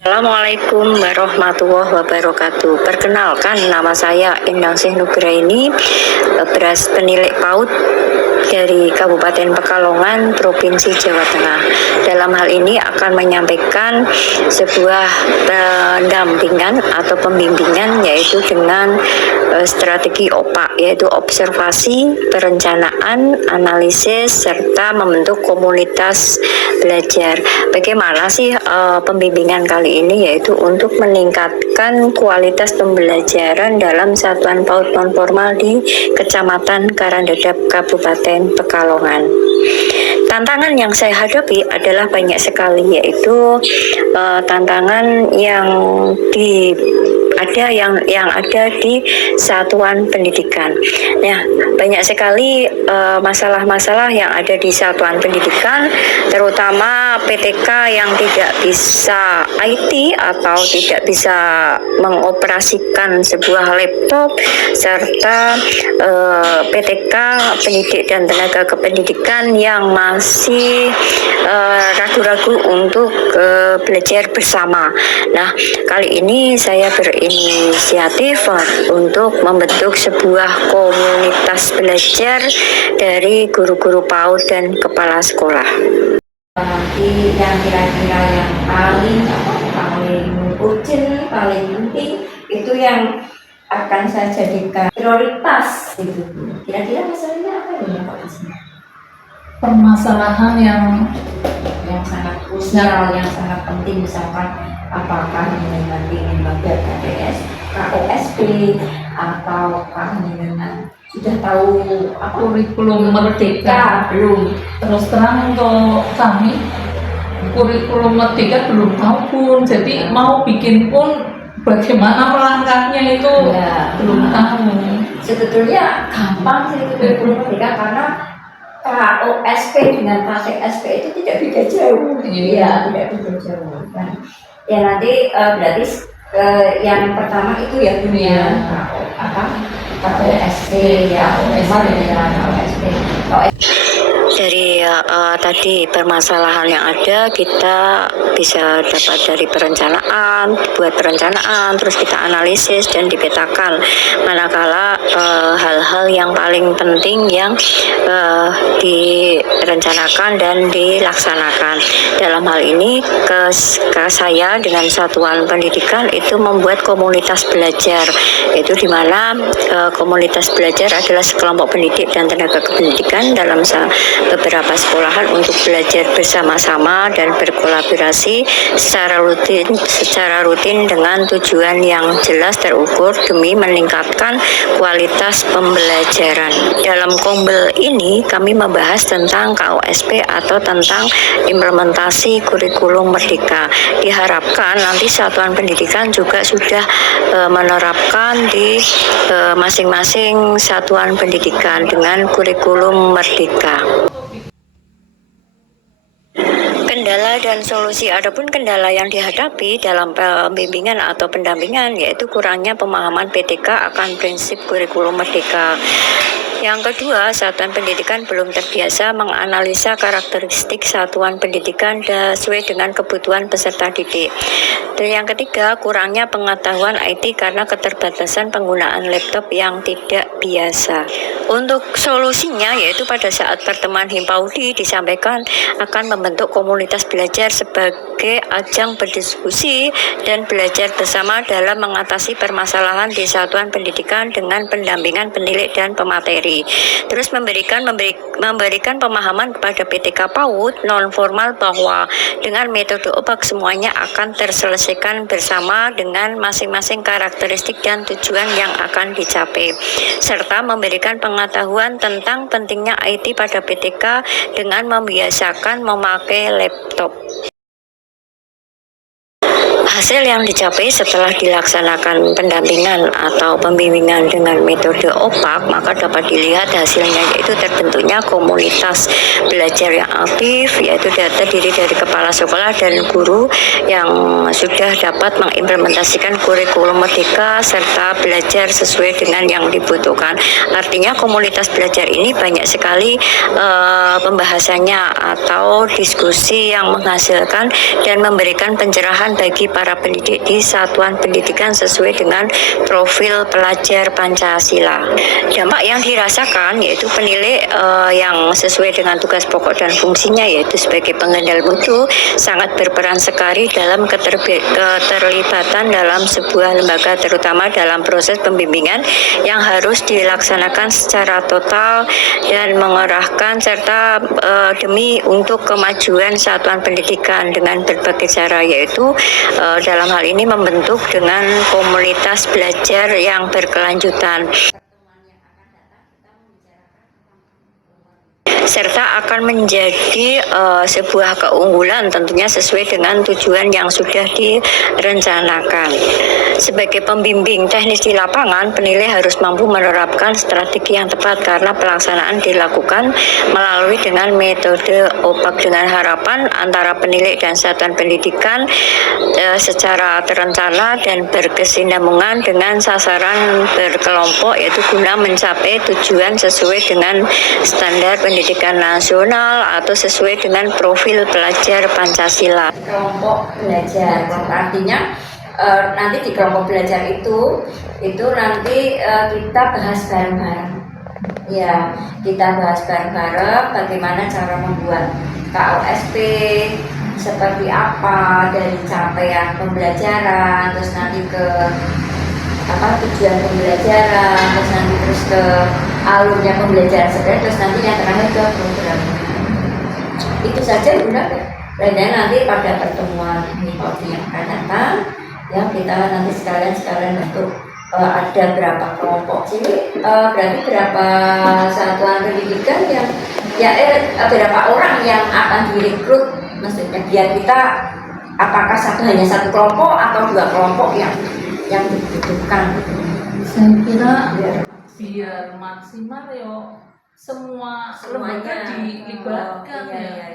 Assalamualaikum warahmatullahi wabarakatuh. Perkenalkan, nama saya Endang Syekh Nugraini, beras penilik PAUD dari Kabupaten Pekalongan, Provinsi Jawa Tengah. Dalam hal ini akan menyampaikan sebuah pendampingan atau pembimbingan, yaitu dengan strategi OPA, yaitu observasi, perencanaan, analisis, serta membentuk komunitas belajar. Bagaimana sih pembimbingan kali ini, yaitu untuk meningkatkan kualitas pembelajaran dalam satuan PAUD non formal di Kecamatan Karangdadap, Kabupaten Pekalongan. Tantangan yang saya hadapi adalah banyak sekali, yaitu tantangan yang ada di satuan pendidikan. Nah, banyak sekali masalah-masalah yang ada di satuan pendidikan, terutama PTK yang tidak bisa IT atau tidak bisa mengoperasikan sebuah laptop, serta PTK pendidik dan tenaga kependidikan yang masih ragu-ragu untuk belajar bersama. Nah, kali ini saya berinisiatif untuk membentuk sebuah komunitas belajar dari guru-guru PAUD dan kepala sekolah. Yang kira-kira yang paling urgent, paling penting itu yang akan saya jadikan prioritas gitu. Kira-kira masalahnya apa ya Pak? Permasalahan yang sangat krusial, yang sangat penting, misalkan apakah ingin belajar KDS, KOSP, ataukah dengan sudah tahu kurikulum merdeka belum. Terus terang untuk kami kurikulum merdeka belum tahu pun, jadi mau bikin pun bagaimana melangkahnya itu belum tahu. Sebetulnya gampang sih kurikulum merdeka, karena KOSP dengan KTSP itu tidak beda jauh. Iya, tidak beda jauh. Nah, ya nanti berarti yang pertama itu ya dunia KTSP ya, KOSP. Dari tadi permasalahan yang ada, kita bisa dapat dari perencanaan, buat perencanaan, terus kita analisis dan dipetakan manakala hal-hal yang paling penting yang direncanakan dan dilaksanakan. Dalam hal ini saya dengan satuan pendidikan itu membuat komunitas belajar, itu di mana komunitas belajar adalah sekelompok pendidik dan tenaga kependidikan dalam beberapa sekolahan untuk belajar bersama-sama dan berkolaborasi secara rutin dengan tujuan yang jelas terukur demi meningkatkan kualitas pembelajaran. Dalam kombel ini kami membahas tentang KOSP atau tentang implementasi kurikulum merdeka. Diharapkan nanti satuan pendidikan juga sudah menerapkan di masing-masing satuan pendidikan dengan kurikulum merdeka. Kendala dan solusi. Adapun kendala yang dihadapi dalam pembimbingan atau pendampingan, yaitu kurangnya pemahaman PTK akan prinsip kurikulum merdeka. Yang kedua, satuan pendidikan belum terbiasa menganalisa karakteristik satuan pendidikan sesuai dengan kebutuhan peserta didik. Dan yang ketiga, kurangnya pengetahuan IT karena keterbatasan penggunaan laptop yang tidak biasa. Untuk solusinya, yaitu pada saat pertemuan Himpaudi disampaikan akan membentuk komunitas belajar sebagai ajang berdiskusi dan belajar bersama dalam mengatasi permasalahan di satuan pendidikan dengan pendampingan penilik dan pemateri. Terus memberikan pemahaman kepada PTK PAUD non formal bahwa dengan metode OPAK semuanya akan terselesaikan bersama dengan masing-masing karakteristik dan tujuan yang akan dicapai, serta memberikan pengetahuan tentang pentingnya IT pada PTK dengan membiasakan memakai laptop. Hasil yang dicapai setelah dilaksanakan pendampingan atau pembimbingan dengan metode OPAK, maka dapat dilihat hasilnya, yaitu terbentuknya komunitas belajar yang aktif, yaitu terdiri dari kepala sekolah dan guru yang sudah dapat mengimplementasikan kurikulum merdeka serta belajar sesuai dengan yang dibutuhkan. Artinya komunitas belajar ini banyak sekali pembahasannya atau diskusi yang menghasilkan dan memberikan pencerahan bagi para para pendidik di satuan pendidikan sesuai dengan profil pelajar Pancasila. Dampak yang dirasakan yaitu penilai yang sesuai dengan tugas pokok dan fungsinya yaitu sebagai pengendal mutu sangat berperan sekali dalam keterlibatan dalam sebuah lembaga, terutama dalam proses pembimbingan yang harus dilaksanakan secara total dan mengerahkan serta demi untuk kemajuan satuan pendidikan dengan berbagai cara, yaitu dalam hal ini membentuk dengan komunitas belajar yang berkelanjutan, serta akan menjadi sebuah keunggulan tentunya sesuai dengan tujuan yang sudah direncanakan. Sebagai pembimbing teknis di lapangan, penilai harus mampu menerapkan strategi yang tepat karena pelaksanaan dilakukan melalui dengan metode OPAK dengan harapan antara penilai dan satuan pendidikan secara terencana dan berkesinambungan dengan sasaran berkelompok, yaitu guna mencapai tujuan sesuai dengan standar pendidikan nasional atau sesuai dengan profil pelajar Pancasila. Kelompok belajar, artinya nanti di kelompok belajar itu nanti kita bahas bareng-bareng. Ya, kita bahas bareng-bareng bagaimana cara membuat KOSP, seperti apa dari capaian pembelajaran, terus nanti ke tujuan pembelajaran, terus ke alurnya pembelajaran sebenarnya, terus nanti yang terakhir ke program. Itu saja udah. Dan nanti pada pertemuan minggu yang akan datang, ya kita nanti sekalian untuk ada berapa kelompok sini, berarti berapa satuan pendidikan yang berapa orang yang akan direkrut, maksudnya biar kita apakah hanya satu kelompok atau dua kelompok yang dibutuhkan. Saya kira biar maksimal ya semua lembaga dilibatkan ya.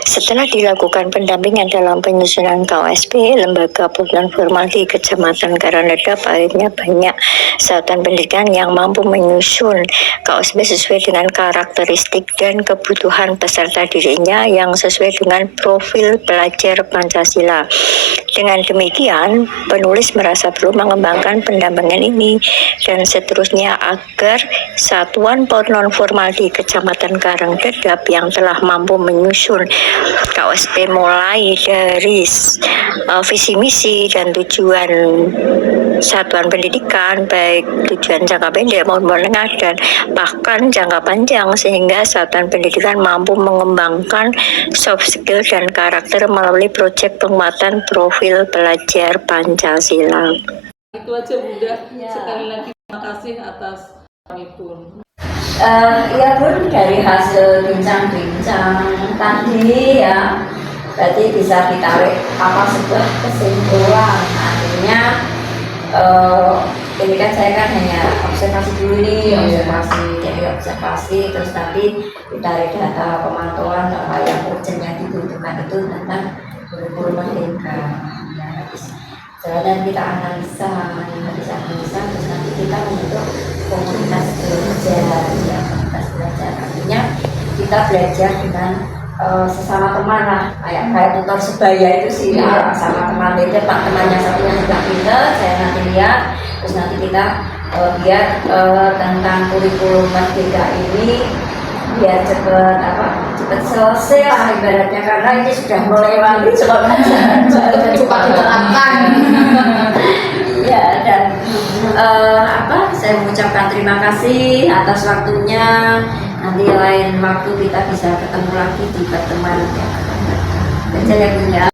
Setelah dilakukan pendampingan dalam penyusunan KOSP, lembaga non formal di Kecamatan Karaneda, akhirnya banyak satuan pendidikan yang mampu menyusun KOSP sesuai dengan karakteristik dan kebutuhan peserta didiknya yang sesuai dengan profil pelajar Pancasila. Dengan demikian, penulis merasa perlu mengembangkan pendampingan ini dan seterusnya agar satuan non formal di Kecamatan Karangdedap yang telah mampu menyusun KOSP mulai dari visi misi dan tujuan satuan pendidikan, baik tujuan jangka pendek maupun menengah dan bahkan jangka panjang, sehingga satuan pendidikan mampu mengembangkan soft skill dan karakter melalui proyek penguatan profil pelajar Pancasila. Itu aja Bunda. Sekali lagi terima kasih atas kami pun. Ya Bun, dari hasil bincang-bincang tadi ya, berarti bisa ditarik sebuah kesimpulan. Artinya ini kan saya hanya observasi dulu nih, observasi terus nanti ditarik data pemantauan apa yang urgentnya dibutuhkan itu tentang kurikulum merdeka. Dan kita analisa, terus nanti kita membentuk komunitas belajar. Artinya kita belajar dengan sesama teman lah, kayak tutor sebaya itu sih, sama teman beda, pak temannya satunya juga pinter, saya nanti lihat, terus nanti kita biar tentang kurikulum merdeka ini biar cepet selesai lah ibaratnya, karena ini sudah melewati cepat diterapkan. Ya, dan saya mengucapkan terima kasih atas waktunya. Nanti lain waktu kita bisa ketemu lagi di pertemuan yang akan datang. Ya Bunda.